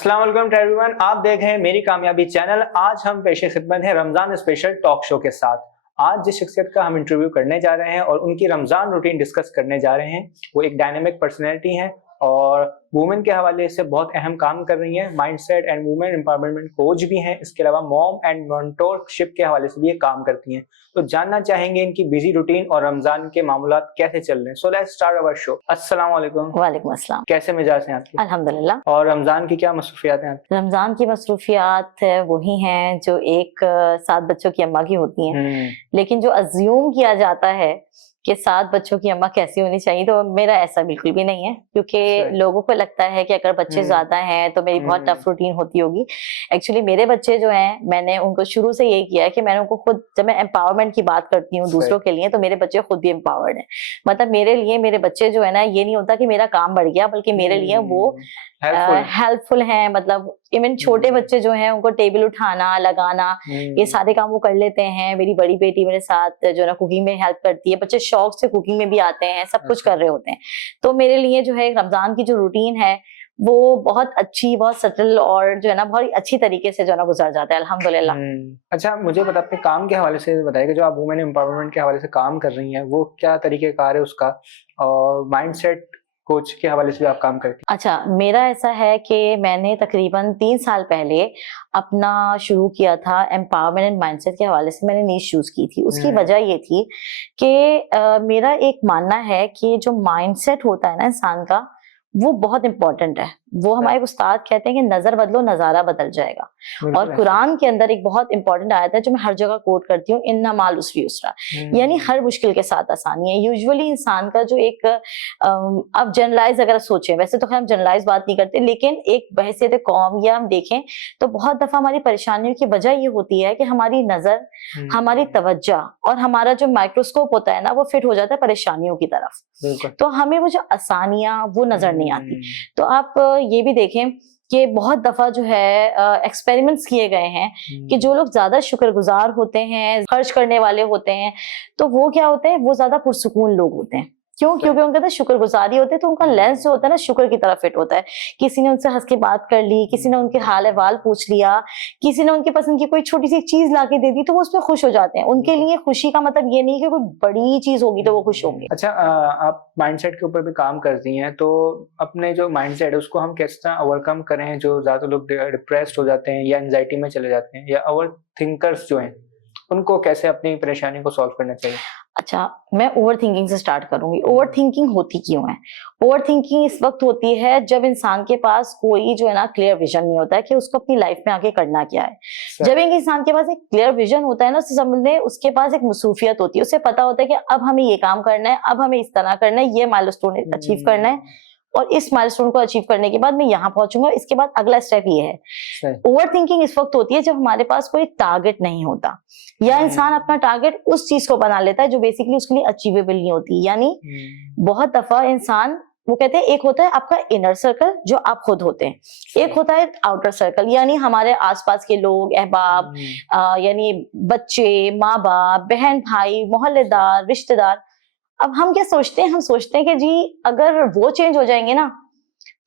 अस्सलाम वालेकुम to everyone, आप देख रहे हैं मेरी कामयाबी चैनल। आज हम पेश खिदमत हैं रमजान स्पेशल टॉक शो के साथ। आज जिस शख्सियत का हम इंटरव्यू करने जा रहे हैं और उनकी रमजान रूटीन डिस्कस करने जा रहे हैं, वो एक डायनेमिक पर्सनैलिटी हैं और वुमेन के हवाले से बहुत अहम काम कर रही हैं। Mindset and women empowerment coach भी हैं। इसके अलावा मॉम एंड मेंटोरशिप के हवाले से भी ये काम करती हैं। तो जानना चाहेंगे इनकी बिजी रूटीन और रमजान के मामूलात कैसे चल रहे हैं। So let's start our show. अस्सलाम वालेकुम। वालेकुम अस्सलाम। कैसे मिजाज हैं आपके? अल्हम्दुलिल्लाह। और रमजान की क्या मसरूफियात हैं आपकी? रमजान की मसरूफियात वही हैं जो एक 7 बच्चों की अम्मा की होती हैं, लेकिन जो अज्यूम किया जाता है कि 7 बच्चों की अम्मा कैसी होनी चाहिए, तो मेरा ऐसा बिल्कुल भी नहीं है। क्योंकि लोगों को लगता है कि अगर बच्चे ज्यादा हैं तो मेरी बहुत टफ रूटीन होती होगी। एक्चुअली मेरे बच्चे जो हैं, मैंने उनको शुरू से यही किया है कि मैंने उनको खुद, जब मैं एम्पावरमेंट की बात करती हूँ दूसरों के लिए, तो मेरे बच्चे खुद भी एम्पावर्ड हैं। मतलब मेरे लिए मेरे बच्चे जो है ना, ये नहीं होता कि मेरा काम बढ़ गया, बल्कि मेरे लिए वो हेल्पफुल हैं। मतलब इवन छोटे बच्चे जो हैं, उनको टेबल उठाना, लगाना, ये सारे काम वो कर लेते हैं। मेरी बड़ी बेटी मेरे साथ जो ना कुकिंग में हेल्प करती है। बच्चे शौक से कुकिंग में भी आते हैं, सब कुछ कर रहे होते हैं। तो मेरे लिए जो है रमजान की जो रूटीन है वो बहुत अच्छी, बहुत सटल और जो है ना बहुत अच्छी तरीके से जो है ना गुजर जाता है, अल्हम्दुलिल्लाह। अच्छा, मुझे बता, अपने काम के हवाले से बताइए कि जो आप वुमेन एम्पावरमेंट के हवाले से काम कर रही हैं, वो क्या तरीकेकार है उसका, और माइंडसेट कोच के हवाले से भी आप काम करती हैं? अच्छा, मेरा ऐसा है कि मैंने तकरीबन 3 साल पहले अपना शुरू किया था एम्पावरमेंट एंड माइंडसेट के हवाले से। मैंने नीश चूज की थी। उसकी वजह ये थी कि मेरा एक मानना है कि जो माइंडसेट होता है ना इंसान का, वो बहुत इंपॉर्टेंट है। वो हमारे उस्ताद कहते हैं कि नजर बदलो नजारा बदल जाएगा। और कुरान के अंदर एक बहुत इंपॉर्टेंट आयत है जो मैं हर जगह कोट करती हूँ, इन्ना माल उसरी उसरा, यानी हर मुश्किल के साथ आसानी है। यूजुअली इंसान का जो एक अब जनरलाइज अगर सोचें, वैसे तो हम जनरलाइज बात नहीं करते, लेकिन एक बहसियत कौम या हम देखें तो बहुत दफा हमारी परेशानियों की वजह ये होती है कि हमारी नजर, हमारी तवज्जो और हमारा जो माइक्रोस्कोप होता है ना, वो फिट हो जाता है परेशानियों की तरफ। तो हमें वो जो आसानियां वो नजर नहीं आती। तो आप ये भी देखें कि बहुत दफा जो है एक्सपेरिमेंट्स किए गए हैं कि जो लोग ज्यादा शुक्रगुजार होते हैं, खर्च करने वाले होते हैं, तो वो क्या होते हैं, वो ज्यादा पुरसुकून लोग होते हैं। क्यों? क्योंकि उनके अंदर शुक्रगुजारी होती है, तो उनका लेंस जो होता है ना शुक्र की तरफ फिट होता है। किसी ने उनसे हंस के बात कर ली, किसी ने उनके हाल अहवाल पूछ लिया, किसी ने उनकी पसंद की कोई छोटी सी चीज लाके दे दी, तो वो उसमें खुश हो जाते हैं। उनके लिए खुशी का मतलब ये नहीं कि कोई बड़ी चीज होगी तो वो खुश होंगे। अच्छा, आप माइंडसेट के ऊपर भी काम करती हैं, तो अपने जो माइंडसेट है उसको हम किस तरह ओवरकम करें? जो ज्यादा लोग डिप्रेस्ड हो जाते हैं या एंजाइटी में चले जाते हैं या ओवर थिंकर्स जो हैं, उनको कैसे अपनी परेशानी को सॉल्व करना चाहिए? अच्छा, मैं ओवर थिंकिंग से स्टार्ट करूंगी। ओवर थिंकिंग होती क्यों है? ओवर थिंकिंग इस वक्त होती है जब इंसान के पास कोई जो है ना क्लियर विजन नहीं होता है कि उसको अपनी लाइफ में आगे करना क्या है। जब एक इंसान के पास एक क्लियर विजन होता है ना, उससे समझ लें उसके पास एक मसरूफियत होती है। उसे पता होता है कि अब हमें ये काम करना है, अब हमें इस तरह करना है, ये माइलस्टोन अचीव करना है, और इस माइलस्टोन को अचीव करने के बाद मैं यहाँ पहुंचूंगा, इसके बाद अगला स्टेप ये है। ओवर थिंकिंग इस वक्त होती है जब हमारे पास कोई टारगेट नहीं होता, या इंसान अपना टारगेट उस चीज को बना लेता है जो बेसिकली उसके लिए अचीवेबल नहीं होती। यानी बहुत दफा इंसान, वो कहते हैं एक होता है आपका इनर सर्कल जो आप खुद होते हैं, एक होता है आउटर सर्कल, यानी हमारे आसपास के लोग, अहबाब, यानी बच्चे, माँ बाप, बहन भाई, मोहल्लेदार, रिश्तेदार। अब हम क्या सोचते हैं? हम सोचते हैं कि जी अगर वो चेंज हो जाएंगे ना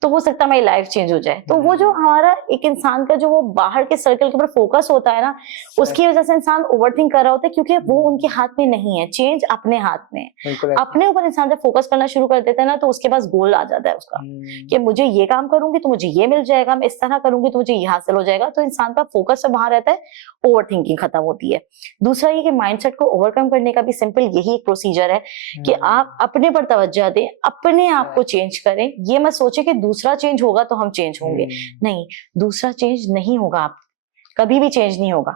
तो हो सकता है हमारी लाइफ चेंज हो जाए। तो वो जो हमारा एक इंसान का जो वो बाहर के सर्कल के ऊपर फोकस होता है ना, उसकी वजह से इंसान ओवरथिंक कर रहा होता है, क्योंकि वो उनके हाथ में नहीं है। चेंज अपने हाथ में है। अपने ऊपर इंसान जब फोकस करना शुरू कर देता है ना, तो उसके पास गोल आ जाता है उसका कि मुझे ये काम करूंगी तो मुझे ये मिल जाएगा, मैं इस तरह करूंगी तो मुझे ये हासिल हो जाएगा। तो इंसान का फोकस जब वहां रहता है, ओवर थिंकिंग खत्म होती है। दूसरा ये कि माइंडसेट को ओवरकम करने का भी सिंपल यही एक प्रोसीजर है कि आप अपने पर तवज्जो दें, अपने आप को चेंज करें। ये मत सोचे कि दूसरा चेंज होगा तो हम चेंज होंगे। नहीं, दूसरा चेंज नहीं होगा, आप कभी भी चेंज नहीं होगा।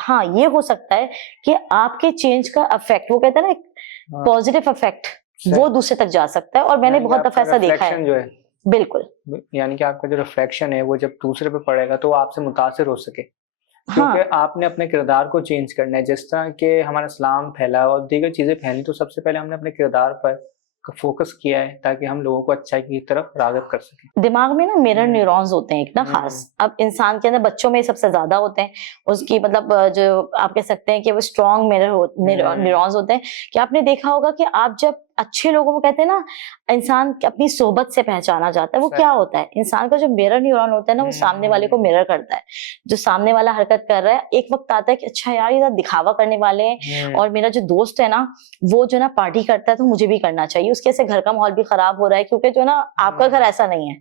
हाँ, ये हो सकता है कि आपके चेंज का इफेक्ट, वो कहते हैं ना पॉजिटिव इफेक्ट, वो दूसरे तक जा सकता है। और मैंने बहुत दफा ऐसा देखा है। जो है, बिल्कुल, यानी कि आपका जो रिफ्लेक्शन है वो जब दूसरे पे पड़ेगा तो आपसे मुतासिर हो सके, क्योंकि आपने अपने किरदार को चेंज करना है। जिस तरह के हमारा इस्लाम फैला और दीगर चीजें फैली, तो सबसे पहले हमने अपने किरदार पर फोकस किया है ताकि हम लोगों को अच्छाई की तरफ राग़िब कर सकें। दिमाग में ना मिरर न्यूरॉन्स होते हैं एक ना खास। अब इंसान के अंदर, बच्चों में सबसे ज्यादा होते हैं। उसकी मतलब जो आप कह सकते हैं कि वो स्ट्रॉन्ग मिरर न्यूरॉन्स होते हैं। कि आपने देखा होगा कि आप जब अच्छे लोगों को कहते हैं ना, इंसान अपनी सोहबत से पहचाना जाता है। वो क्या होता है, इंसान का जो मिरर न्यूरॉन होता है ना, वो सामने वाले को मिरर करता है। जो सामने वाला हरकत कर रहा है, एक वक्त आता है कि अच्छा यार ये दिखावा करने वाले हैं, और मेरा जो दोस्त है ना वो जो ना पार्टी करता है तो मुझे भी करना चाहिए, उसके से घर का माहौल भी खराब हो रहा है, क्योंकि जो ना आपका घर ऐसा नहीं है।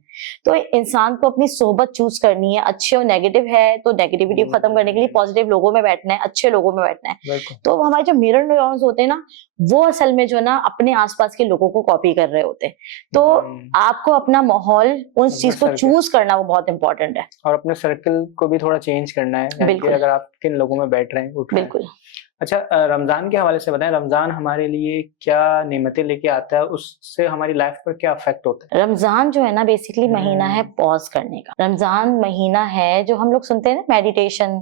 तो इंसान को अपनी सोहबत चूज करनी है, अच्छे और नेगेटिव है तो नेगेटिविटी को खत्म करने के लिए पॉजिटिव लोगों में बैठना है, अच्छे लोगों में बैठना है। तो हमारे जो मिरर न्यूरॉन्स होते हैं ना, वो असल में जो ना अपने आसपास के लोगों को कॉपी कर रहे होते हैं। तो आपको अपना माहौल, उस चीज को चूज करना वो बहुत इंपॉर्टेंट है, और अपने सर्कल को भी थोड़ा चेंज करना है। बिल्कुल, अगर आप किन लोगों में बैठ रहे हैं, उठ रहे हैं। बिल्कुल। अच्छा, रमजान के हवाले से बताएं, रमजान हमारे लिए क्या नेमतें लेके आता है, उससे हमारी लाइफ पर क्या इफेक्ट होता है? रमजान जो है ना बेसिकली महीना है पॉज करने का। रमजान महीना है जो हम लोग सुनते हैं ना मेडिटेशन,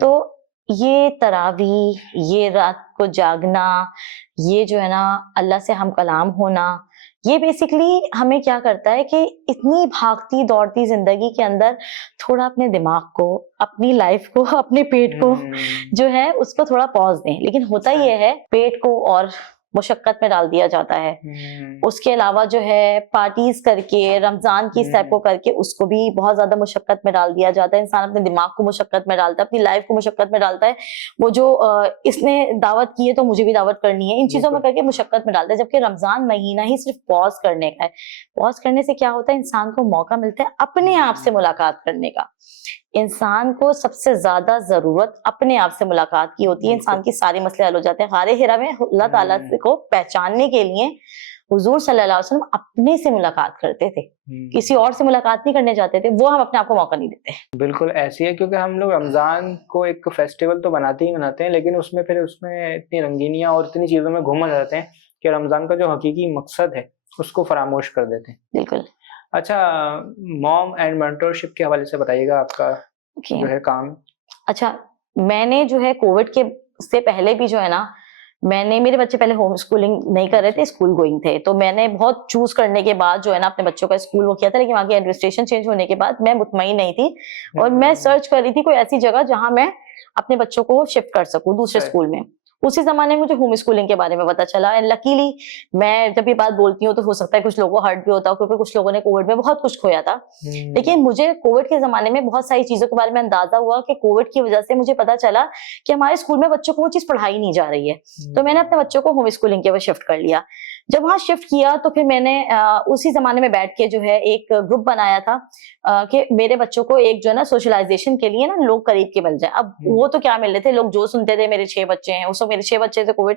तो ये तरावी, ये रात को जागना, ये जो है ना अल्लाह से हम कलाम होना, ये बेसिकली हमें क्या करता है कि इतनी भागती दौड़ती जिंदगी के अंदर थोड़ा अपने दिमाग को, अपनी लाइफ को, अपने पेट को जो है उसको थोड़ा पॉज दें। लेकिन होता ये है, पेट को और मुशक्कत में डाल दिया जाता है। उसके अलावा जो है पार्टीज करके, रमजान की स्टेप को करके उसको भी बहुत ज्यादा मुशक्कत में डाल दिया जाता है। इंसान अपने दिमाग को मुशक्कत में डालता है, अपनी लाइफ को मुशक्कत में डालता है। वो जो इसने दावत की है तो मुझे भी दावत करनी है, इन चीजों में करके मुशक्कत में डालता है। जबकि रमजान महीना ही सिर्फ पॉज करने का है। पॉज करने से क्या होता है, इंसान को मौका मिलता है अपने आप से मुलाकात करने का। इंसान को सबसे ज्यादा जरूरत अपने आप से मुलाकात की होती है। इंसान की सारे मसले हल हो जाते हैं। गारे हिरा में अल्लाह ताला को पहचानने के लिए हुजूर सल्लल्लाहु अलैहि वसल्लम अपने से मुलाकात करते थे, किसी और से मुलाकात नहीं करने जाते थे। वो हम अपने आप को मौका नहीं देते। बिल्कुल ऐसी है, क्योंकि हम लोग रमजान को एक फेस्टिवल तो बनाते ही बनाते हैं, लेकिन उसमें फिर उसमें इतनी रंगीनियां और इतनी चीजों में घूम जाते हैं कि रमजान का जो हकीकी मकसद है उसको फरामोश कर देते हैं। बिल्कुल। अच्छा, मॉम एंड मेंटरशिप के हवाले से बताइएगा, आपका जो है काम। अच्छा, मैंने जो है कोविड के से पहले भी जो है ना, मेरे बच्चे पहले होम स्कूलिंग नहीं कर रहे थे, स्कूल गोइंग थे। तो मैंने बहुत चूज करने के बाद जो है ना अपने बच्चों का स्कूल वो किया था। लेकिन वहाँ की एडमिनिस्ट्रेशन चेंज होने के बाद मैं मुतमईन नहीं थी, और मैं सर्च कर रही थी कोई ऐसी जगह जहां मैं अपने बच्चों को शिफ्ट कर सकूं दूसरे स्कूल में। उसी जमाने में मुझे होम स्कूलिंग के बारे में पता चला। एंड लकीली मैं जब ये बात बोलती हूँ तो हो सकता है कुछ लोगों को हर्ट भी होता हो, क्योंकि कुछ लोगों ने कोविड में बहुत कुछ खोया था। लेकिन मुझे कोविड के जमाने में बहुत सारी चीजों के बारे में अंदाजा हुआ कि कोविड की वजह से मुझे पता चला कि हमारे स्कूल में बच्चों को वो चीज पढ़ाई नहीं जा रही है। तो मैंने अपने बच्चों को होम स्कूलिंग के लिए शिफ्ट कर लिया। जब वहां शिफ्ट किया तो फिर मैंने उसी जमाने में बैठ के जो है एक ग्रुप बनाया था कि मेरे बच्चों को एक जो है ना सोशलाइजेशन के लिए ना लोग करीब के मिल जाए। अब वो तो क्या मिल रहे थे, लोग जो सुनते थे मेरे 6 बच्चे हैं, उसमें मेरे 6 बच्चे थे कोविड,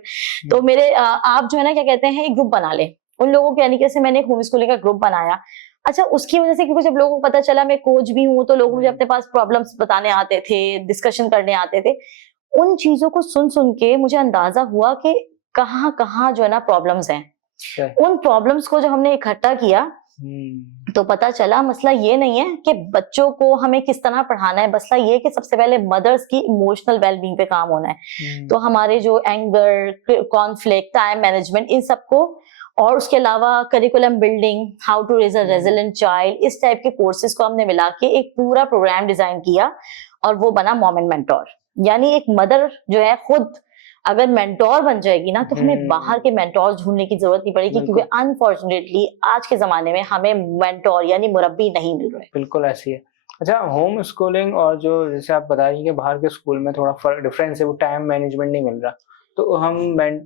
तो मेरे आप जो है ना क्या कहते हैं एक ग्रुप बना ले उन लोगों के, यानी कैसे मैंने एक होम स्कूलिंग का ग्रुप बनाया। अच्छा, उसकी वजह से क्योंकि जब लोगों को पता चला मैं कोच भी हूँ, तो लोग मुझे अपने पास प्रॉब्लम्स बताने आते थे, डिस्कशन करने आते थे। उन चीजों को सुन सुन के मुझे अंदाजा हुआ कि कहाँ कहाँ जो है ना प्रॉब्लम्स हैं। उन प्रॉब्लम्स को जब हमने इकट्ठा किया तो पता चला मसला ये नहीं है कि बच्चों को हमें किस तरह पढ़ाना है, मसला ये कि सबसे पहले मदर्स की इमोशनल वेलबींग पे काम होना है। तो हमारे जो एंगर, कॉन्फ्लिक्ट, टाइम मैनेजमेंट, इन सबको, और उसके अलावा curriculum building, how to raise a resilient child, इस टाइप के कोर्सेज को हमने मिला के एक पूरा प्रोग्राम डिजाइन किया, और वो बना मॉम एंड मेंटोर। यानी एक मदर जो है खुद अगर मेंटोर बन जाएगी ना, तो हमें बाहर के मेंटोर ढूंढने की जरूरत नहीं पड़ेगी, क्योंकि अनफॉर्चुनेटली आज के जमाने में हमें मेंटोर यानी मुरब्बी नहीं मिल रहे। बिल्कुल ऐसी है। अच्छा, होम स्कूलिंग और जो जैसे आप बता रही हैं कि बाहर के स्कूल में थोड़ा डिफरेंस है, वो टाइम मैनेजमेंट नहीं मिल रहा, तो हम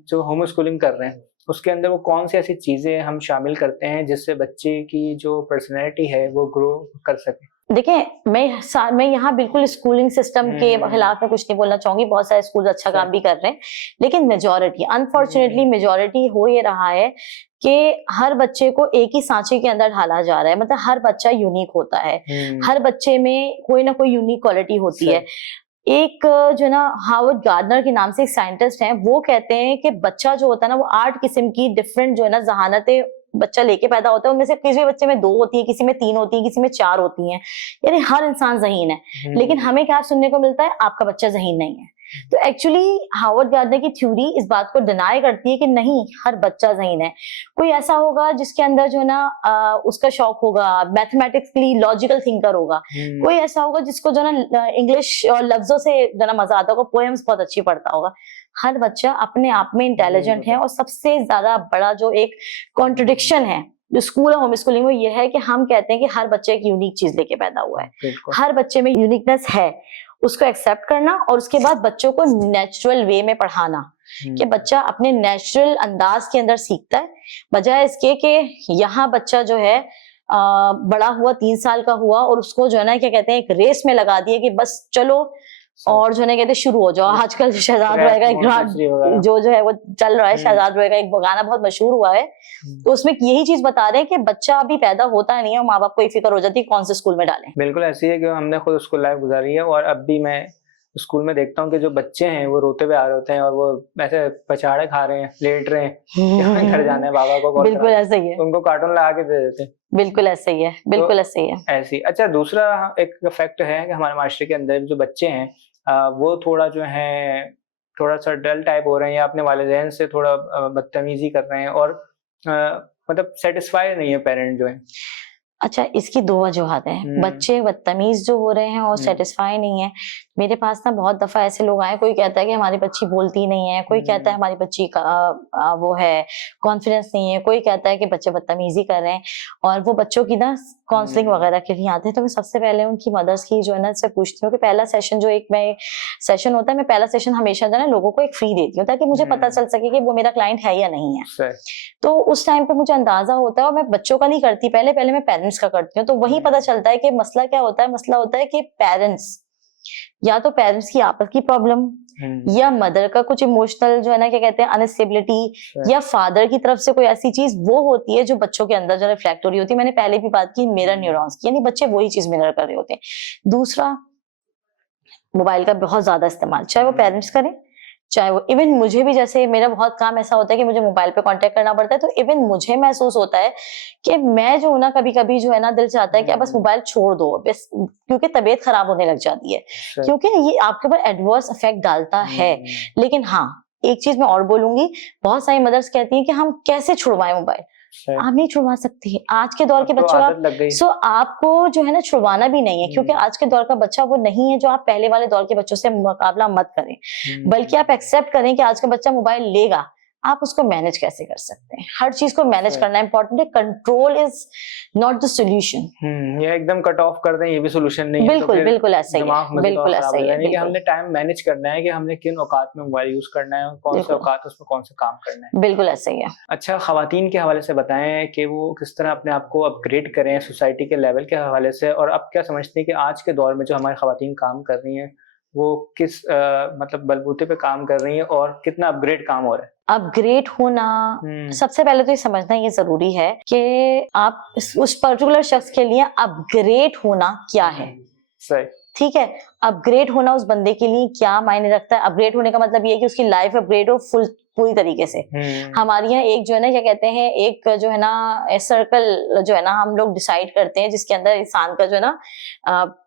जो होम स्कूलिंग कर रहे हैं उसके अंदर वो कौन सी ऐसी चीजें हम शामिल करते हैं जिससे बच्चे की जो पर्सनैलिटी है वो ग्रो कर सके? देखिए, मैं यहाँ बिल्कुल स्कूलिंग सिस्टम के खिलाफ में कुछ नहीं बोलना चाहूंगी। बहुत सारे स्कूल अच्छा काम भी कर रहे हैं, लेकिन मेजोरिटी, अनफॉर्चुनेटली मेजोरिटी हो ये रहा है कि हर बच्चे को एक ही सांचे के अंदर ढाला जा रहा है। मतलब हर बच्चा यूनिक होता है, हर बच्चे में कोई ना कोई यूनिक क्वालिटी होती है। एक जो ना हावर्ड गार्डनर के नाम से एक साइंटिस्ट हैं, वो कहते हैं कि बच्चा जो होता है ना वो 8 किस्म की डिफरेंट जो है ना जहानतें बच्चा लेके पैदा होता है। उनमें से किसी बच्चे में 2 होती है, किसी में 3 होती है, किसी में 4 होती हैं। यानी हर इंसान ज़हीन है, लेकिन हमें क्या सुनने को मिलता है, आपका बच्चा ज़हीन नहीं है। तो एक्चुअली हार्वर्ड गार्डनर की थ्योरी इस बात को डिनाई करती है कि नहीं, हर बच्चा ज़हीन है। कोई ऐसा होगा जिसके अंदर जो है ना उसका शौक होगा, मैथमेटिकली लॉजिकल थिंकर होगा। कोई ऐसा होगा जिसको जो है ना इंग्लिश और लफ्जों से जो ना मजा आता होगा, पोएम्स बहुत अच्छी पढ़ता होगा। हर बच्चा अपने आप में इंटेलिजेंट है, और सबसे ज्यादा बड़ा जो एक कॉन्ट्रडिक्शन है जो स्कूल और होम स्कूलिंग में ये है कि हम कहते हैं कि हर बच्चे एक यूनिक चीज लेके पैदा हुआ है, हर बच्चे में यूनिकनेस है, उसको एक्सेप्ट करना और उसके बाद बच्चों को नेचुरल वे में पढ़ाना कि बच्चा अपने नेचुरल अंदाज के अंदर सीखता है, बजाय इसके कि यहाँ बच्चा जो है बड़ा हुआ 3 साल का हुआ और उसको जो है ना क्या कहते हैं एक रेस में लगा दिए कि बस चलो और जो है कहते शुरू हो जाओ। आजकल शहजाद रहेगा एक जो है वो चल रहा है, शहजाद रहेगा एक गाना बहुत मशहूर हुआ है, तो उसमें यही चीज बता रहे हैं कि बच्चा अभी पैदा होता नहीं है और माँ बाप को एक फिक्र हो जाती है कौन से स्कूल में डालें। बिल्कुल ऐसी है कि हमने खुद स्कूल लाइफ गुजारी है और अब भी मैं स्कूल में देखता हूँ कि जो बच्चे हैं वो रोते हुए आ रहे होते हैं और वो ऐसे पछाड़े खा रहे हैं, लेट रहे हैं, घर जाना है, बाबा को कॉल बिल्कुल ऐसा ही है, उनको कार्टून लगा के दे देते हैं। बिल्कुल ऐसा ही है, बिल्कुल ऐसा ही है ऐसी। अच्छा, दूसरा एक फैक्ट है कि हमारे माशरे के अंदर जो बच्चे हैं वो थोड़ा जो है थोड़ा सा डल टाइप हो रहे हैं या अपने वालिदैन से थोड़ा बदतमीजी कर रहे हैं और मतलब सेटिस्फाई नहीं है पेरेंट जो है। अच्छा, इसकी 2 वजूहत हैं। बच्चे बदतमीज जो हो रहे हैं और सेटिस्फाई नहीं है। मेरे पास ना बहुत दफा ऐसे लोग आए, कोई कहता है कि हमारी बच्ची बोलती नहीं है, कोई कहता है हमारी बच्ची का वो है कॉन्फिडेंस नहीं है, कोई कहता है कि बच्चे बदतमीजी कर रहे हैं, और वो बच्चों की ना काउंसलिंग वगैरह के लिए आते हैं। तो मैं सबसे पहले उनकी मदर्स की जो है ना से पूछती हूँ कि पहला सेशन जो एक मैं सेशन होता है, मैं पहला सेशन हमेशा जो है ना लोगों को एक फ्री देती हूँ ताकि मुझे पता चल सके कि वो मेरा क्लाइंट है या नहीं है। तो उस टाइम पे मुझे अंदाजा होता है, और मैं बच्चों का नहीं करती, पहले पहले मैं पेरेंट्स का करती हूँ। तो वही पता चलता है कि मसला क्या होता है। मसला होता है कि पेरेंट्स या तो पेरेंट्स की आपस की प्रॉब्लम, या मदर का कुछ इमोशनल जो है ना क्या कहते हैं अनस्टेबिलिटी, या फादर की तरफ से कोई ऐसी चीज वो होती है जो बच्चों के अंदर जो रिफ्लेक्ट हो रही होती है। मैंने पहले भी बात की मिरर न्यूरॉन्स की, यानी बच्चे वही चीज मिरर कर रहे होते हैं। दूसरा, मोबाइल का बहुत ज्यादा इस्तेमाल, चाहे वो पेरेंट्स करें चाहे वो इवन मुझे भी, जैसे मेरा बहुत काम ऐसा होता है कि मुझे मोबाइल पे कांटेक्ट करना पड़ता है, तो इवन मुझे महसूस होता है कि मैं जो ना कभी कभी जो है ना दिल चाहता है कि बस मोबाइल छोड़ दो, बस, क्योंकि तबीयत खराब होने लग जाती है, क्योंकि ये आपके ऊपर एडवर्स इफेक्ट डालता है। लेकिन हाँ, एक चीज मैं और बोलूंगी, बहुत सारी मदर्स कहती हैं कि हम कैसे छुड़वाएं मोबाइल। आप नहीं छुड़वा सकती आज के दौर के बच्चों आप आपको जो है ना छुड़वाना भी नहीं है, क्योंकि आज के दौर का बच्चा वो नहीं है जो आप पहले वाले दौर के बच्चों से मुकाबला मत करें, बल्कि आप एक्सेप्ट करें कि आज का बच्चा मोबाइल लेगा, आप उसको मैनेज कैसे कर सकते हैं। हर चीज को मैनेज करना इंपॉर्टेंट है, control is not the solution. ये एकदम कट ऑफ कर दें ये भी सोल्यूशन नहीं है। बिल्कुल बिल्कुल ऐसा ही है, बिल्कुल ऐसा ही है कि हमने टाइम मैनेज करना है कि हमने किन औकात में मोबाइल यूज करना है और कौन से औकात उसमें कौन सा काम करना है। बिल्कुल ऐसा ही है। अच्छा, खवातीन के हवाले से बताएं कि वो किस तरह अपने आप को अपग्रेड करें सोसाइटी के लेवल के हवाले से, और अब क्या समझते हैं कि आज के दौर में जो हमारी खवातीन काम कर रही हैं वो किस मतलब बलबूते पे काम कर रही है और कितना अपग्रेड काम हो रहा है। अपग्रेड होना, सबसे पहले तो ये समझना ये जरूरी है कि आप उस पर्टिकुलर शख्स के लिए अपग्रेड होना क्या है। सही, ठीक है, अपग्रेड होना उस बंदे के लिए क्या मायने रखता है। अपग्रेड होने का मतलब ये है कि उसकी लाइफ अपग्रेड हो पूरी तरीके से। हमारे यहाँ एक जो है ना क्या कहते हैं, एक जो है ना सर्कल जो है ना हम लोग डिसाइड करते हैं, जिसके अंदर इंसान का जो है ना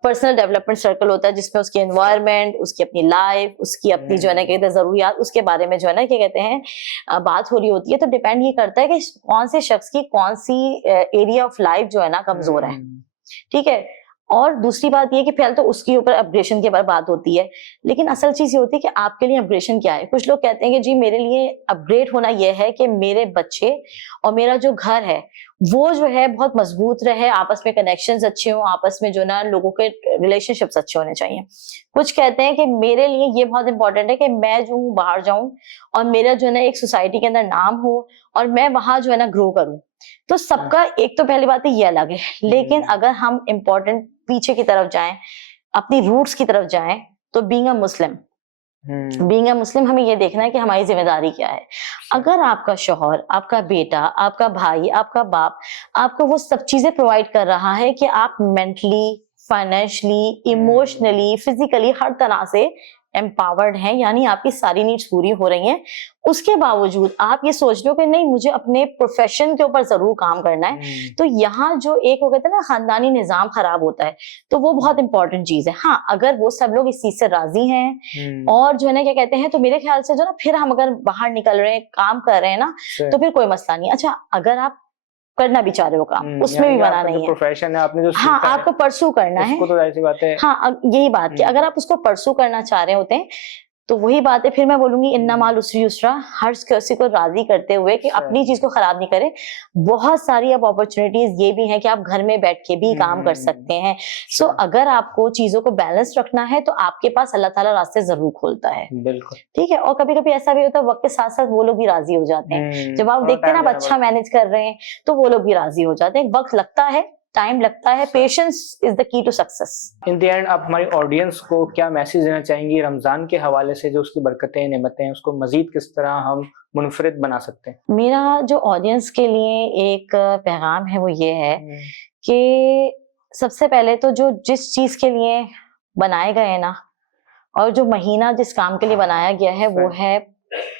पर्सनल डेवलपमेंट सर्कल होता है, जिसमें उसकी एनवायरनमेंट, उसकी अपनी लाइफ, उसकी अपनी जो है ना कहते हैं जरूरियात, उसके बारे में जो है ना क्या कहते हैं बात हो रही होती है। तो डिपेंड ये करता है कि कौन से शख्स की कौन सी एरिया ऑफ लाइफ जो है ना कमजोर है। ठीक है, और दूसरी बात ये कि फिलहाल तो उसके ऊपर अपग्रेडेशन के बारे बात होती है, लेकिन असल चीज ये होती है कि आपके लिए अपग्रेडेशन क्या है। कुछ लोग कहते हैं कि जी मेरे लिए अपग्रेड होना यह है कि मेरे बच्चे और मेरा जो घर है वो जो है बहुत मजबूत रहे, आपस में कनेक्शंस अच्छे हों, आपस में जो ना लोगों के रिलेशनशिप्स अच्छे होने चाहिए। कुछ कहते हैं कि मेरे लिए ये बहुत इंपॉर्टेंट है कि मैं जो हूँ बाहर जाऊं और मेरा जो है ना एक सोसाइटी के अंदर नाम हो और मैं वहां जो है ना ग्रो करूं। तो सबका एक तो पहली बात ये अलग है, लेकिन अगर हम इम्पोर्टेंट पीछे की तरफ जाएं, अपनी रूट्स की तरफ जाएं, तो बीइंग अ मुस्लिम हमें ये देखना है कि हमारी जिम्मेदारी क्या है। अगर आपका शौहर, आपका बेटा, आपका भाई, आपका बाप आपको वो सब चीजें प्रोवाइड कर रहा है कि आप मेंटली, फाइनेंशियली, इमोशनली, फिजिकली हर तरह से एम्पावर्ड हैं, यानी आपकी सारी नीड्स पूरी हो रही हैं, उसके बावजूद आप ये सोच रहे हो कि नहीं मुझे अपने प्रोफेशन के ऊपर जरूर काम करना है, तो यहाँ जो एक वो कहते हैं ना खानदानी निजाम खराब होता है। तो वो बहुत इंपॉर्टेंट चीज है। हाँ, अगर वो सब लोग इस चीज से राजी हैं और जो है ना क्या कहते हैं, तो मेरे ख्याल से जो ना फिर हम अगर बाहर निकल रहे हैं, काम कर रहे हैं ना, तो फिर कोई मसला नहीं। अच्छा, अगर आप करना भी चाह रहे हो काम, उसमें भी मना नहीं है, प्रोफेशन है आपने जो हाँ आपको परसू करना है, उसको तो ऐसी बात है। हाँ, यही बात कि अगर आप उसको परसू करना चाह रहे होते हैं तो वही बात है, फिर मैं बोलूंगी इन्ना माल उसरी उसरा, हर किसी को राजी करते हुए कि अपनी चीज को खराब नहीं करे। बहुत सारी अब अपॉर्चुनिटीज ये भी हैं कि आप घर में बैठ के भी काम कर सकते हैं। सो अगर आपको चीजों को बैलेंस रखना है तो आपके पास अल्लाह ताला रास्ते जरूर खोलता है। बिल्कुल ठीक है। और कभी कभी ऐसा भी होता है वक्त के साथ साथ वो लोग भी राजी हो जाते हैं। जब आप देखते हैं ना आप अच्छा मैनेज कर रहे हैं तो वो लोग भी राजी हो जाते हैं। वक्त लगता है, टाइम लगता है, patience is the key to success. In the end आप हमारी ऑडियंस को क्या मैसेज देना चाहेंगी रमजान के हवाले से, जो उसकी बरकतें नेमतें हैं उसको मजीद किस तरह हम मुनफरिद बना सकते हैं? मेरा जो ऑडियंस के लिए एक पैगाम है वो ये है कि सबसे पहले तो जो जिस चीज के लिए बनाए गए हैं ना, और जो महीना जिस काम के लिए बनाया गया है वो है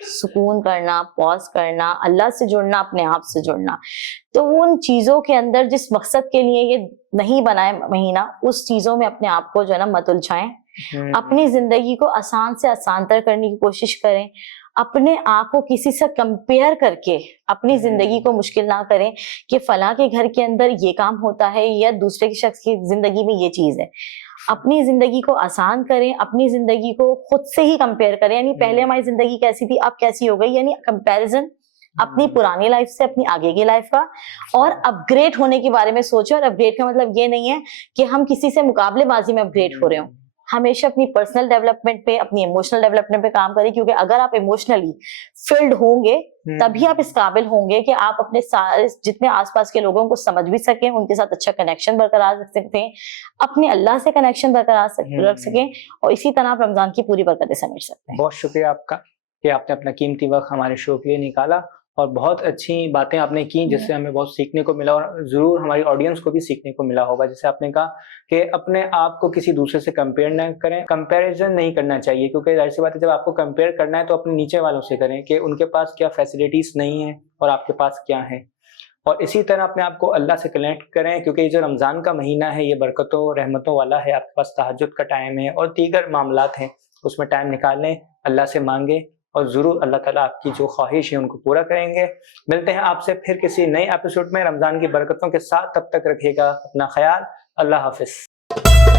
सुकून करना, पॉज करना, अल्लाह से जुड़ना, अपने आप से जुड़ना। तो उन चीजों के अंदर जिस मकसद के लिए ये नहीं बनाए महीना, उस चीजों में अपने आप को जो है ना मत उलझाएं। अपनी जिंदगी को आसान से आसानतर करने की कोशिश करें। अपने आप को किसी से कंपेयर करके अपनी जिंदगी को मुश्किल ना करें कि फला के घर के अंदर ये काम होता है या दूसरे के शख्स की जिंदगी में ये चीज है। अपनी जिंदगी को आसान करें, अपनी जिंदगी को खुद से ही कंपेयर करें। यानी पहले हमारी जिंदगी कैसी थी, अब कैसी हो गई, यानी कंपैरिजन अपनी पुरानी लाइफ से अपनी आगे की लाइफ का। और अपग्रेड होने के बारे में सोचें। और अपग्रेड का मतलब ये नहीं है कि हम किसी से मुकाबलेबाजी में अपग्रेड हो रहे हो। हमेशा अपनी पर्सनल डेवलपमेंट पे, अपनी इमोशनल डेवलपमेंट पे काम करें, क्योंकि अगर आप इमोशनली फिल्ड होंगे तभी आप इस काबिल होंगे कि आप अपने सारे जितने आसपास के लोगों को समझ भी सकें, उनके साथ अच्छा कनेक्शन बरकरार रख सकते हैं, अपने अल्लाह से कनेक्शन बरकरार रख सकें, और इसी तरह आप रमजान की पूरी बरकतें समेट सकते हैं। बहुत शुक्रिया आपका कि आपने अपना कीमती वक्त हमारे शो के लिए निकाला और बहुत अच्छी बातें आपने की जिससे हमें बहुत सीखने को मिला, और जरूर हमारी ऑडियंस को भी सीखने को मिला होगा। जैसे आपने कहा कि अपने आप को किसी दूसरे से कंपेयर न करें, कंपैरिजन नहीं करना चाहिए, क्योंकि जाहिर सी बात है जब आपको कंपेयर करना है तो अपने नीचे वालों से करें कि उनके पास क्या फैसिलिटीज नहीं है और आपके पास क्या है। और इसी तरह अपने आप को अल्लाह से कनेक्ट करें, क्योंकि ये जो रमज़ान का महीना है ये बरकतों रहमतों वाला है। आपके पास तहज्जुद का टाइम है और दीगर मामलात हैं, उसमें टाइम निकालें, अल्लाह से मांगे और ज़रूर अल्लाह ताला आपकी जो ख्वाहिश है उनको पूरा करेंगे। मिलते हैं आपसे फिर किसी नए एपिसोड में रमज़ान की बरकतों के साथ। तब तक रखिएगा अपना ख्याल। अल्लाह हाफिज़।